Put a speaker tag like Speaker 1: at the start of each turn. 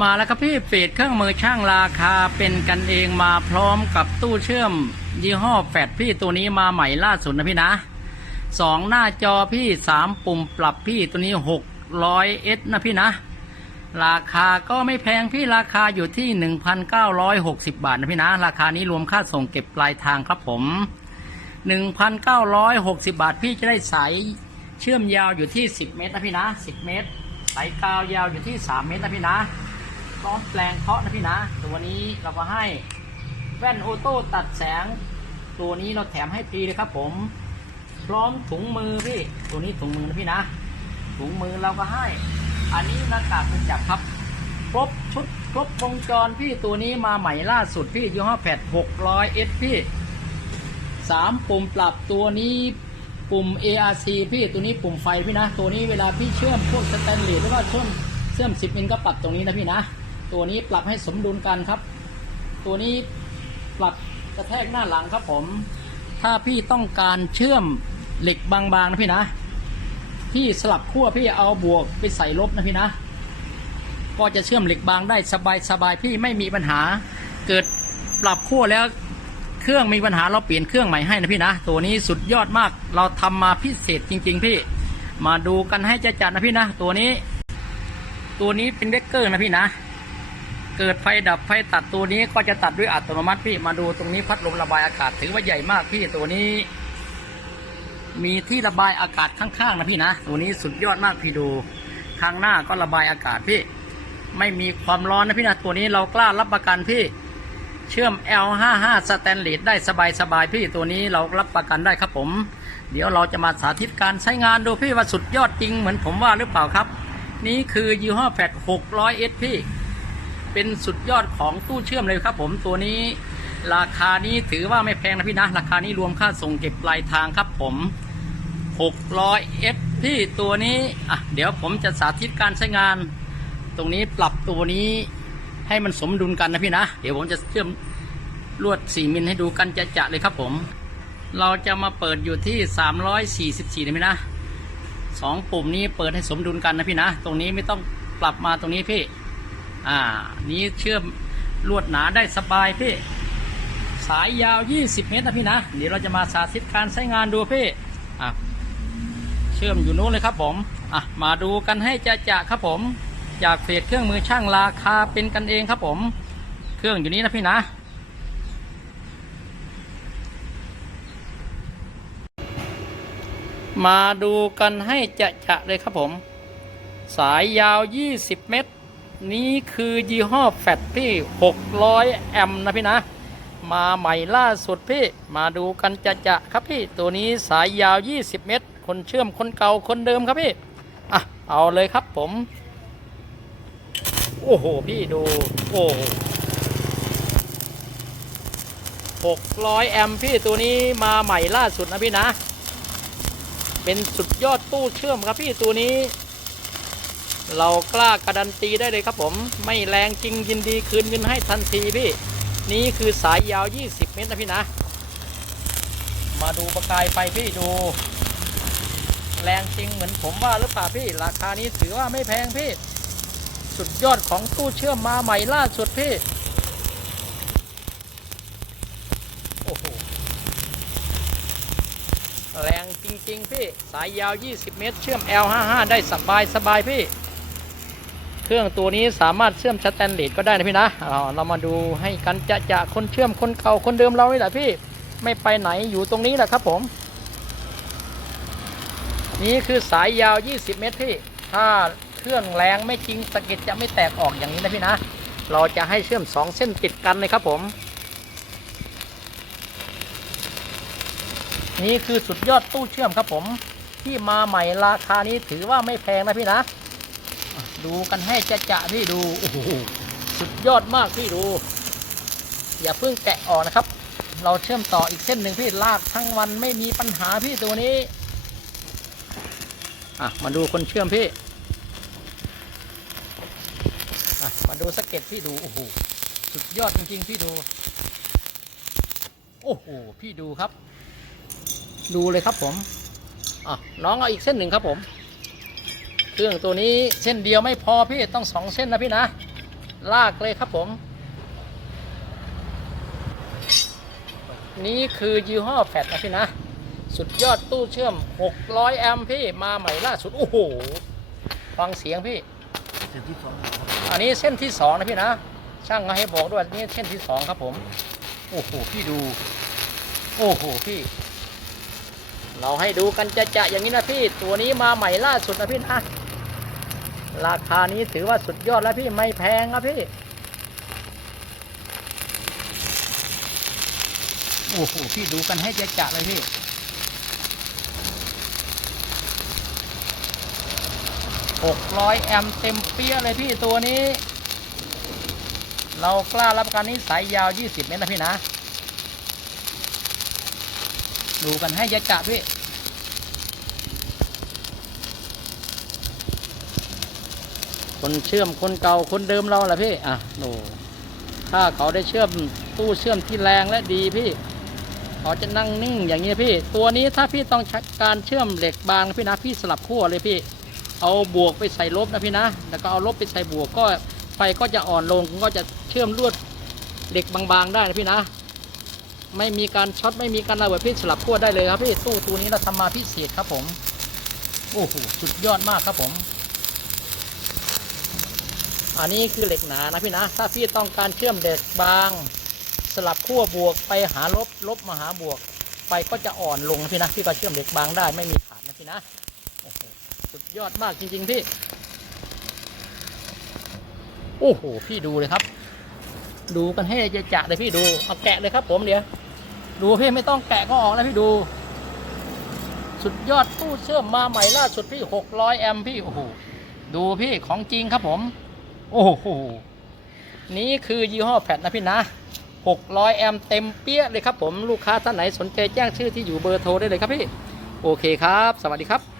Speaker 1: มาแล้วครับพี่เฟดเครื่องมือช่างราคาเป็นกันเองมาพร้อมกับตู้เชื่อม ยี่ห้อแฟดพี่ตัวนี้มาใหม่ล่าสุดนะพี่นะสองหน้าจอพี่สามปุ่มปรับพี่ตัวนี้หกร้อยเอสนะพี่นะ ราคาก็ไม่แพงพี่ราคาอยู่ที่หนึ่งพันเก้าร้อยหกสิบาทนะพี่นะ ราคานี้รวมค่าส่งเก็บปลายทางครับผมหนึ่งพันเก้าร้อยหกสิบาทพี่จะได้สายเชื่อมยาวอยู่ที่สิบเมตรนะพี่นะสิบเมตร สายกาวยาวอยู่ที่สามเมตรนะพี่นะ พร้อมแปลงเคาะนะพี่นะตัวนี้เราก็ให้แว่นออโต้ตัดแสง ตัวนี้เราแถมให้ฟรีเลยครับ ผม พร้อมถุงมือพี่ ตัวนี้ถุงมือนะพี่นะ ถุงมือเราก็ให้ อันนี้หน้ากากเป็นจับครับ ครบชุดครบวงจรพี่ตัวนี้มาใหม่ล่าสุดพี่ยี่ห้อแพด600 S พี่สามปุ่มปรับตัวนี้ปุ่ม ARC พี่ตัวนี้ปุ่มไฟพี่นะ ตัวนี้เวลาพี่เชื่อมพวกสแตนเลสหรือว่าเชื่อมเชื่อม10มิลก็ปรับตรงนี้นะพี่นะ ตัวนี้ปรับให้สมดุลกันครับ ตัวนี้ปรับกระแทกหน้าหลังครับผม ถ้าพี่ต้องการเชื่อมเหล็กบางๆนะพี่นะ พี่สลับขั้วพี่เอาบวกไปใส่ลบนะพี่นะ ก็จะเชื่อมเหล็กบางได้สบายสบายพี่ไม่มีปัญหา เกิดปรับขั้วแล้วเครื่องมีปัญหาเราเปลี่ยนเครื่องใหม่ให้นะพี่นะ ตัวนี้สุดยอดมาก เราทำมาพิเศษจริง ๆ พี่ มาดูกันให้จะจัดนะพี่นะ ตัวนี้ ตัวนี้เป็นเวกเกอร์นะพี่นะ เกิดไฟดับไฟตัดตัวนี้ก็จะตัดด้วยอัตโนมัติพี่มาดูตรงนี้พัดลมระบายอากาศถือว่าใหญ่มากพี่ตัวนี้ มีที่ระบายอากาศข้างๆนะพี่นะตัวนี้สุดยอดมากพี่ดูข้างหน้าก็ระบายอากาศพี่ ไม่มีความร้อนนะพี่นะตัวนี้เรากล้ารับประกันพี่เชื่อม L55 สแตนเลสได้สบายๆพี่ตัวนี้เรารับประกันได้ครับผม เดี๋ยวเราจะมาสาธิตการใช้งานดูพี่ว่าสุดยอดจริงเหมือนผมว่าหรือเปล่าครับ นี่คือยี่ห้อแฟด600 S พี่ เป็นสุดยอดของตู้เชื่อมเลยครับ ผมตัวนี้ราคานี้ถือว่าไม่แพงนะพี่นะ ราคานี้รวมค่าส่งเก็บปลายทางครับผม 600 F พี่ตัวนี้อะเดี๋ยวผมจะสาธิตการใช้งาน ตรงนี้ปรับตัวนี้ให้มันสมดุลกันนะพี่นะ เดี๋ยวผมจะเชื่อมลวด 4 มิลให้ดูกันจะจะๆเลยครับผม เราจะมาเปิดอยู่ที่ 344นะพี่นะสองปุ่มนี้เปิดให้สมดุลกันนะพี่นะ ตรงนี้ไม่ต้องปรับมาตรงนี้พี่ อ่า นี้เชื่อมลวดหนาได้สบายพี่ สายยาว 20 เมตรนะพี่นะ เดี๋ยวเราจะมาสาธิตการใช้งานดูพี่ อะ เชื่อมอยู่นู้นเลยครับผม อะ มาดูกันให้จะจะครับผม จากเฟสเครื่องมือช่างราคาเป็นกันเองครับผม เครื่องอยู่นี้นะพี่นะมาดูกันให้จะจะเลยครับผม สายยาว 20 เมตร นี้คือยี่ห้อแฟตพี่ 600 แอมนะพี่นะ มาใหม่ล่าสุดพี่ มาดูกันจะจะๆครับพี่ ตัวนี้สายยาว 20 เมตร คนเชื่อมคนเก่าคนเดิมครับพี่ อะ เอาเลยครับผม โอ้โห พี่ดู โอ้600 แอมพี่ ตัวนี้มาใหม่ล่าสุดนะพี่นะ เป็นสุดยอดตู้เชื่อมครับพี่ตัวนี้ เรากล้าการันตีได้เลยครับผม ไม่แรงจริงยินดีคืนเงินให้ทันทีพี่ นี่คือสายยาว 20 เมตรนะพี่นะ มาดูประกายไฟพี่ดู แรงจริงเหมือนผมว่าหรือเปล่าพี่ ราคานี้ถือว่าไม่แพงพี่ สุดยอดของตู้เชื่อมมาใหม่ล่าสุดพี่โอ้โหแรงจริง ๆ พี่ สายยาว 20 เมตร เชื่อม L55 ได้สบายสบายพี่ เครื่องตัวนี้สามารถเชื่อมสแตนเลสก็ได้นะพี่นะเอาเรามาดูให้กันจะจะคนเชื่อมคนเก่าคนเดิมเรานี่แหละพี่ไม่ไปไหนอยู่ตรงนี้แหละครับผม นี่คือสายยาว 20 เมตรพี่ ถ้าเครื่องแรงไม่จริงสะเก็ดจะไม่แตกออกอย่างนี้นะพี่นะ เราจะให้เชื่อม 2 เส้นติดกันเลยครับผม นี่คือสุดยอดตู้เชื่อมครับผม ที่มาใหม่ราคานี้ถือว่าไม่แพงนะพี่นะ ดูกันให้จะจะๆพี่ดูโอ้โหสุดยอดมากพี่ดู อย่าเพิ่งแกะออกนะครับ เราเชื่อมต่ออีกเส้นหนึ่งพี่ลากทั้งวันไม่มีปัญหาพี่ตัวนี้อะมาดูคนเชื่อมพี่อะมาดูสเก็ตพี่ดูโอ้โหสุดยอดจริงๆพี่ดู โอ้โหพี่ดูครับ ดูเลยครับผมอะน้องเอาอีกเส้นหนึ่งครับผม เครื่องตัวนี้เส้นเดียวไม่พอพี่ต้องสองเส้นนะพี่นะ ลากเลยครับผม นี่คือยี่ห้อแฟดนะพี่นะ สุดยอดตู้เชื่อม 600 แอมป์พี่มาใหม่ล่าสุด โอ้โห ฟังเสียงพี่
Speaker 2: เส้นที่สองครับ
Speaker 1: อันนี้เส้นที่สองนะพี่นะ ช่างเขาให้บอกด้วยนี่เส้นที่สองครับผม โอ้โห พี่ดู โอ้โห พี่เราให้ดูกันจะจะๆอย่างนี้นะพี่ ตัวนี้มาใหม่ล่าสุดนะพี่นะ ราคานี้ถือว่าสุดยอดแล้วพี่ไม่แพงครับพี่โอ้โหพี่ดูกันให้จะจะๆเลยพี่600แอมเต็มเปี้ยเลยพี่ตัวนี้ เรากล้ารับกันนี้สายยาว20เมตรนะพี่นะ ดูกันให้จะจะๆพี่ คนเชื่อมคนเก่าคนเดิมเราแหละพี่อะโนถ้าเขาได้เชื่อมตู้เชื่อมที่แรงและดีพี่ เขาจะนั่งนิ่งอย่างนี้พี่ ตัวนี้ถ้าพี่ต้องการเชื่อมเหล็กบางพี่นะพี่สลับขั้วเลยพี่ เอาบวกไปใส่ลบนะพี่นะแล้วก็เอาลบไปใส่บวกก็ไฟก็จะอ่อนลงก็จะเชื่อมลวดเหล็กบางๆได้นะพี่นะ ไม่มีการช็อตไม่มีการระเบิดพี่สลับขั้วได้เลยครับพี่ตู้ตัวนี้เราทำมาพิเศษครับผมโอ้โหสุดยอดมากครับผม อันนี้คือเหล็กหนานะพี่นะ ถ้าพี่ต้องการเชื่อมเหล็กบาง สลับขั้วบวกไปหาลบลบมาหาบวก ไฟก็จะอ่อนลงพี่นะพี่ก็เชื่อมเหล็กบางได้ไม่มีขาดนะพี่นะโอ้โหสุดยอดมากจริง ๆ พี่ โอ้โหพี่ดูเลยครับ ดูกันให้จะจะๆเลยพี่ดูเอาแกะเลยครับผมเดี๋ยวดูพี่ไม่ต้องแกะก็ออกแล้วพี่ดู สุดยอดตู้เชื่อมมาใหม่ล่าสุดพี่600แอมป์พี่โอ้โหดูพี่ของจริงครับผม โอ้โห นี่คือยี่ห้อแฟดนะพี่นะ 600 แอมป์เต็มเปี้ยเลยครับผม ลูกค้าท่านไหนสนใจแจ้งชื่อที่อยู่เบอร์โทรได้เลยครับพี่ โอเคครับ สวัสดีครับ